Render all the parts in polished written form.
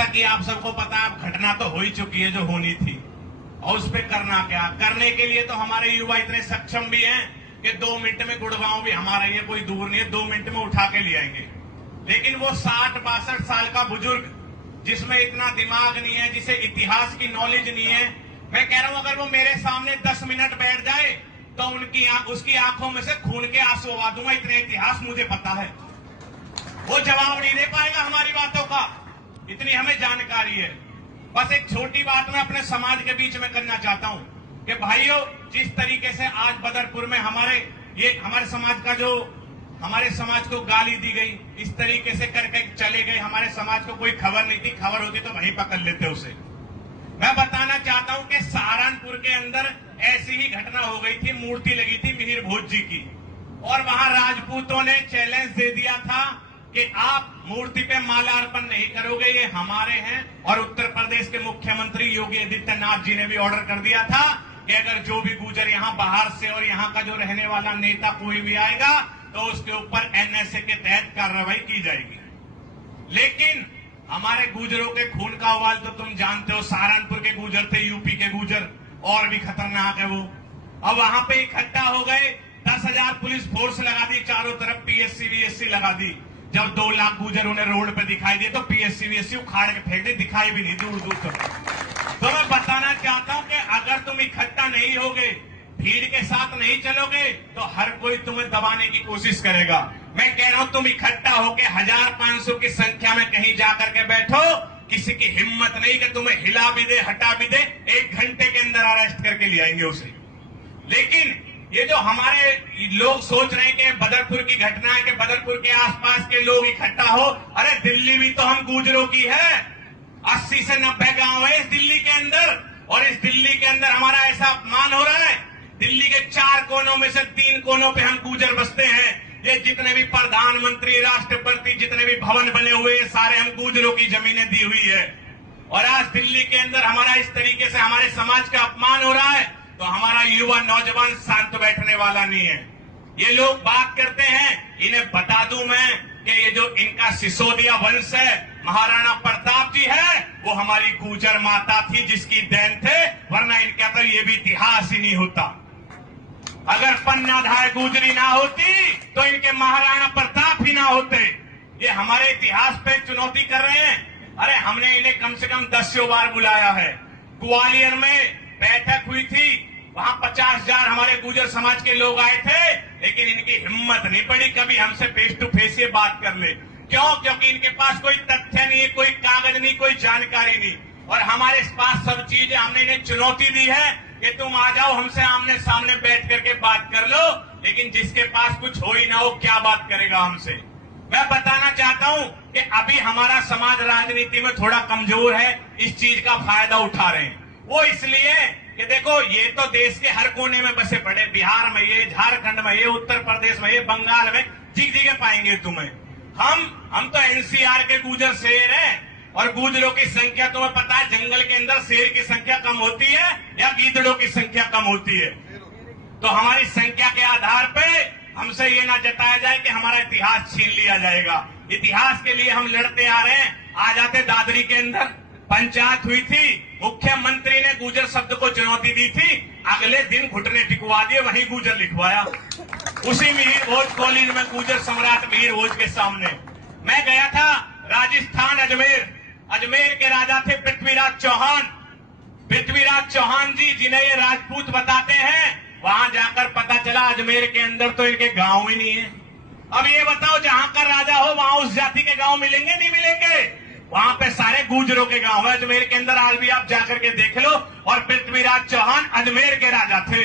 जैसा कि आप सबको पता है, अब घटना तो हो ही चुकी है जो होनी थी, और उस पर करना क्या। करने के लिए तो हमारे युवा इतने सक्षम भी हैं कि 2 मिनट में गुड़गांव भी हमारा ये कोई दूर नहीं है, 2 मिनट में उठा के ले आएंगे। लेकिन वो 60-62 साल का बुजुर्ग जिसमें इतना दिमाग नहीं है, जिसे इतिहास की नॉलेज नहीं है, मैं कह रहा हूं अगर वो मेरे सामने 10 मिनट बैठ जाए तो उसकी आंखों में से खून के आंसू आवा दूंगा, इतने इतिहास मुझे पता है। वो जवाब नहीं दे पाएगा हमारी बातों का, इतनी हमें जानकारी है। बस एक छोटी बात मैं अपने समाज के बीच में करना चाहता हूं कि भाइयों, जिस तरीके से आज बदरपुर में हमारे समाज को गाली दी गई, इस तरीके से करके चले गए, हमारे समाज को कोई खबर नहीं थी, खबर होती तो वहीं पकड़ लेते उसे। मैं बताना चाहता हूं कि सहारनपुर के अंदर ऐसी ही घटना हो गई थी, मूर्ति लगी थी मिहिर भोज जी की, और वहां राजपूतों ने चैलेंज दे दिया था कि आप मूर्ति पे माला अर्पण नहीं करोगे, ये हमारे हैं। और उत्तर प्रदेश के मुख्यमंत्री योगी आदित्यनाथ जी ने भी ऑर्डर कर दिया था कि अगर जो भी गुर्जर यहां बाहर से और यहां का जो रहने वाला नेता कोई भी आएगा तो उसके ऊपर एनएसए के तहत कार्रवाई की जाएगी। लेकिन हमारे गुर्जरों के खून का उबाल तो तुम जानते हो, सहारनपुर के गुर्जर थे, यूपी के गुर्जर और भी खतरनाक है वो। अब वहां पे इकट्ठा हो गए, 10,000 पुलिस फोर्स लगा दी, चारों तरफ पीएससी वीएससी लगा दी। जब 2 लाख गुर्जर उन्हें रोड पे दिखाई दिए तो पीएससी वीएससी उखाड़ के फेंक दी, दिखाई भी नहीं दूर दूर तक। तो मैं बताना चाहता हूं कि अगर तुम इकट्ठा नहीं होगे, भीड़ के साथ नहीं चलोगे, तो हर कोई तुम्हें दबाने की कोशिश करेगा। मैं कह रहा हूं तुम इकट्ठा होकर 1500 की संख्या में कहीं जाकर के बैठो, किसी की हिम्मत नहीं कि तुम्हें हिला भी दे हटा भी दे, 1 घंटे के अंदर अरेस्ट करके ले आएंगे उसे। लेकिन ये जो हमारे लोग सोच रहे हैं कि बदरपुर की घटना है कि बदरपुर के आसपास के लोग इकट्ठा हो, अरे दिल्ली भी तो हम गुर्जरों की है, 80 से 90 गांव है इस दिल्ली के अंदर, और इस दिल्ली के अंदर हमारा ऐसा अपमान हो रहा है। दिल्ली के 4 कोनों में से 3 कोनों पे हम गुर्जर बसते हैं। ये जितने भी प्रधानमंत्री, राष्ट्रपति, जितने भी भवन बने हुए हैं, सारे हम गुर्जरों की जमीनें दी हुई है। और आज दिल्ली के अंदर हमारा इस तरीके से हमारे समाज का अपमान हो रहा है, तो हमारा युवा नौजवान शांत बैठने वाला नहीं है। ये लोग बात करते हैं, इन्हें बता दूं मैं कि ये जो इनका सिसोदिया वंश है, महाराणा प्रताप जी है, वो हमारी गुर्जर माता थी जिसकी देन थे, वरना इनका तो ये भी इतिहास ही नहीं होता। अगर पन्नाधाय गुजरी ना होती तो इनके महाराणा प्रताप ही ना होते। ये हमारे इतिहास पे चुनौती कर रहे हैं। अरे हमने इन्हें कम से कम 10 बार बुलाया है। ग्वालियर में बैठक हुई थी, वहां 50,000 हमारे गुर्जर समाज के लोग आए थे, लेकिन इनकी हिम्मत नहीं पड़ी कभी हमसे फेस टू फेस ये बात कर ले। क्यों? क्योंकि इनके पास कोई तथ्य नहीं है, कोई कागज नहीं, कोई जानकारी नहीं, और हमारे पास सब चीज है। हमने इन्हें चुनौती दी है कि तुम आ जाओ, हमसे आमने सामने बैठ करके बात कर लो, लेकिन जिसके पास कुछ हो ही ना हो, क्या बात करेगा हमसे। मैं बताना चाहता हूं कि अभी हमारा समाज राजनीति में थोड़ा कमजोर है, इस चीज का फायदा उठा रहे हैं। वो इसलिए कि देखो, ये तो देश के हर कोने में बसे पड़े, बिहार में ये, झारखंड में ये, उत्तर प्रदेश में ये, बंगाल में, जगह पाएंगे तुम्हें। हम तो एनसीआर के गुर्जर शेर हैं, और गुर्जरों की संख्या तुम्हें पता है, जंगल के अंदर शेर की संख्या कम होती है या गीदड़ों की संख्या कम होती है। तो हमारी संख्या के आधार पे हमसे ये ना जताया जाए कि हमारा इतिहास छीन लिया जाएगा। इतिहास के लिए हम लड़ते आ रहे हैं। आ जाते दादरी के अंदर पंचायत हुई थी, मुख्यमंत्री ने गुर्जर शब्द को चुनौती दी थी, अगले दिन घुटने टिकवा दिए, वहीं गुर्जर लिखवाया, उसी मिहिर भोज कॉलेज में, गुर्जर सम्राट मिहिर भोज के सामने। मैं गया था राजस्थान, अजमेर के राजा थे पृथ्वीराज चौहान। पृथ्वीराज चौहान जी, जिन्हें ये राजपूत बताते हैं, वहां जाकर पता चला अजमेर के अंदर तो इनके गांव ही नहीं है। अब ये बताओ, जहां का राजा हो वहां उस जाति के गांव मिलेंगे नहीं मिलेंगे? वहां पे सारे गुर्जरों के गांव है अजमेर के अंदर, आज भी आप जाकर के देख लो। और पृथ्वीराज चौहान अजमेर के राजा थे।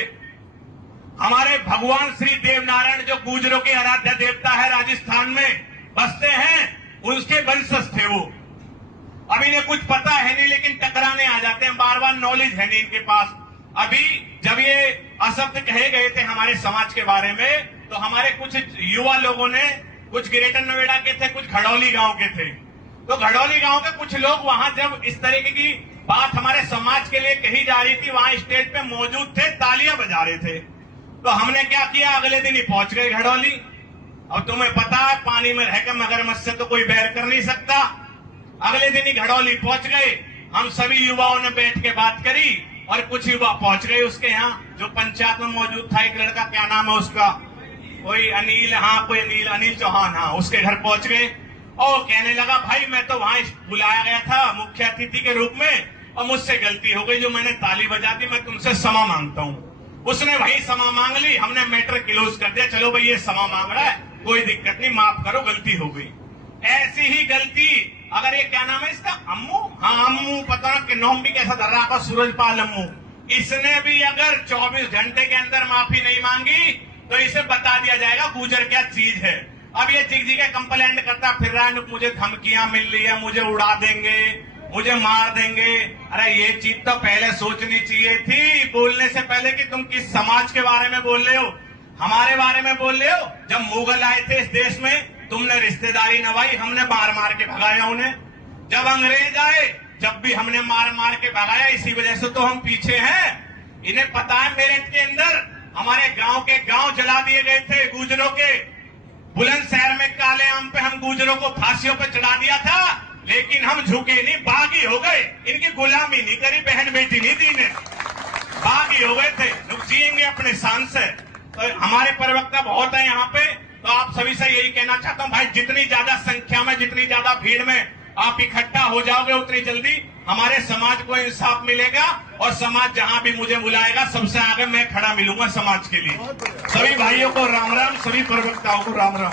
हमारे भगवान श्री देवनारायण जो गुर्जरों के आराध्य देवता है, राजस्थान में बसते हैं, उसके वंशज थे वो। अब इन्हें कुछ पता है नहीं, लेकिन टकराने आ जाते हैं, बार बार नॉलेज है नहीं इनके पास। अभी जब ये अशब्द कहे गए थे हमारे समाज के बारे में, तो हमारे कुछ युवा लोगों ने, कुछ ग्रेटर नोएडा के थे, कुछ घड़ौली गांव के थे, तो घड़ौली गांव के कुछ लोग वहां जब इस तरीके की बात हमारे समाज के लिए कही जा रही थी, वहां स्टेज पे मौजूद थे, तालियां बजा रहे थे। तो हमने क्या किया, अगले दिन ही पहुंच गए घड़ौली। अब तुम्हें पता है, पानी में रहकर मगरमच्छ से तो कोई बैर कर नहीं सकता। अगले दिन ही घड़ौली पहुंच गए। हम सभी युवाओं ने बैठ के बात करी और कुछ युवा पहुंच गए उसके यहाँ, जो पंचायत में मौजूद था। एक लड़का, क्या नाम है उसका, कोई अनिल, हाँ कोई अनिल चौहान, हाँ, उसके घर पहुंच गए और कहने लगा भाई मैं तो वहां बुलाया गया था मुख्य अतिथि के रूप में और मुझसे गलती हो गई, जो मैंने ताली बजा दी, मैं तुमसे क्षमा मांगता हूँ। उसने वही क्षमा मांग ली, हमने मैटर क्लोज कर दिया, चलो भाई ये क्षमा मांग रहा है, कोई दिक्कत नहीं, माफ करो, गलती हो गई। ऐसी ही गलती अगर ये क्या नाम है इसका, अम्मू, हाँ अम्मू, पता ना कि नाम भी कैसा धर रहा था, सूरजपाल अम्मू, इसने भी अगर 24 घंटे के अंदर माफी नहीं मांगी तो इसे बता दिया जाएगा गुजर क्या चीज है। अब ये जिग कंप्लेंट करता फिर रहा है, मुझे धमकियां मिल रही है, मुझे उड़ा देंगे, मुझे मार देंगे। अरे ये चीज तो पहले सोचनी चाहिए थी बोलने से पहले कि तुम किस समाज के बारे में बोल रहे हो, हमारे बारे में बोल रहे हो। जब मुगल आए थे इस देश में तुमने रिश्तेदारी निभाई, हमने मार मार के भगाया उन्हें। जब अंग्रेज आए जब भी हमने मार मार के भगाया, इसी वजह से तो हम पीछे हैं। इन्हें पता है मेरठ के अंदर हमारे गांव के गांव जला दिए गए थे गुजरों के। बुलंदशहर में काले आम पे हम गुजरों को फांसियों पे चढ़ा दिया था, लेकिन हम झुके नहीं, बागी हो गए। इनकी गुलामी नहीं करी, बहन बेटी नहीं दी ने, बागी हो गए थे, जिएंगे अपने शान से। तो हमारे प्रवक्ता बहुत है यहाँ पे, तो आप सभी से यही कहना चाहता हूँ भाई, जितनी ज्यादा संख्या में, जितनी ज्यादा भीड़ में आप इकट्ठा हो जाओगे उतनी जल्दी हमारे समाज को इंसाफ मिलेगा और समाज जहां भी मुझे बुलाएगा सबसे आगे मैं खड़ा मिलूंगा समाज के लिए। सभी भाइयों को राम राम, सभी प्रवक्ताओं को राम राम।